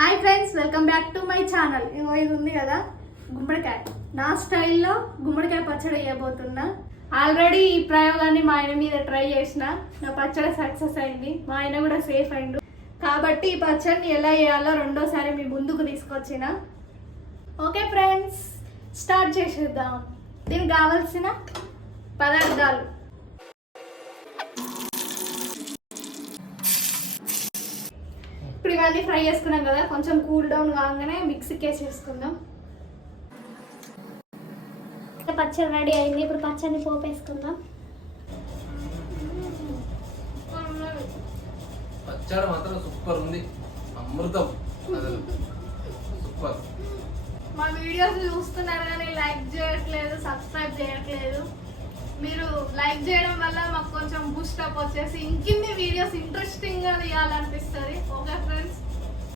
Hi friends, welcome back to my channel. ఇది ఉంది కదా గుమ్మడికాయ, నా స్టైల్లో గుమ్మడికాయ పచ్చడి వేయబోతున్నా. ఆల్రెడీ ఈ ప్రయోగాన్ని మా ఆయన మీద ట్రై చేసిన, నా పచ్చడి సక్సెస్ అయింది, మా ఆయన కూడా సేఫ్ అయిండు. కాబట్టి ఈ పచ్చడిని ఎలా వేయాలో రెండోసారి మీ ముందుకు తీసుకొచ్చిన. ఓకే ఫ్రెండ్స్, స్టార్ట్ చేసేద్దాం. దీనికి కావాల్సిన పదార్థాలు: ఇప్పుడు ఇవన్నీ ఫ్రై చేసుకున్నాం కదా, కొంచెం కూల్ డౌన్ కాగానే మిక్సీకి వేసేసుకుందాం. పచ్చడి రెడీ అయింది. ఇప్పుడు పచ్చడిని పోపు వేసుకుందాం. పచ్చడి మాత్రం సూపర్ ఉంది, అమృతం సూపర్. మా వీడియోస్ చూస్తున్నారు కానీ లైక్ చేయట్లేదు, సబ్స్క్రైబ్ చేయట్లేదు. మీరు లైక్ చేయడం వల్ల మాకు కొంచెం బూస్టప్ వచ్చేసి ఇంకిన్ని వీడియోస్ ఇంట్రెస్టింగ్ గా తీయాలనిపిస్తుంది. Okay friends,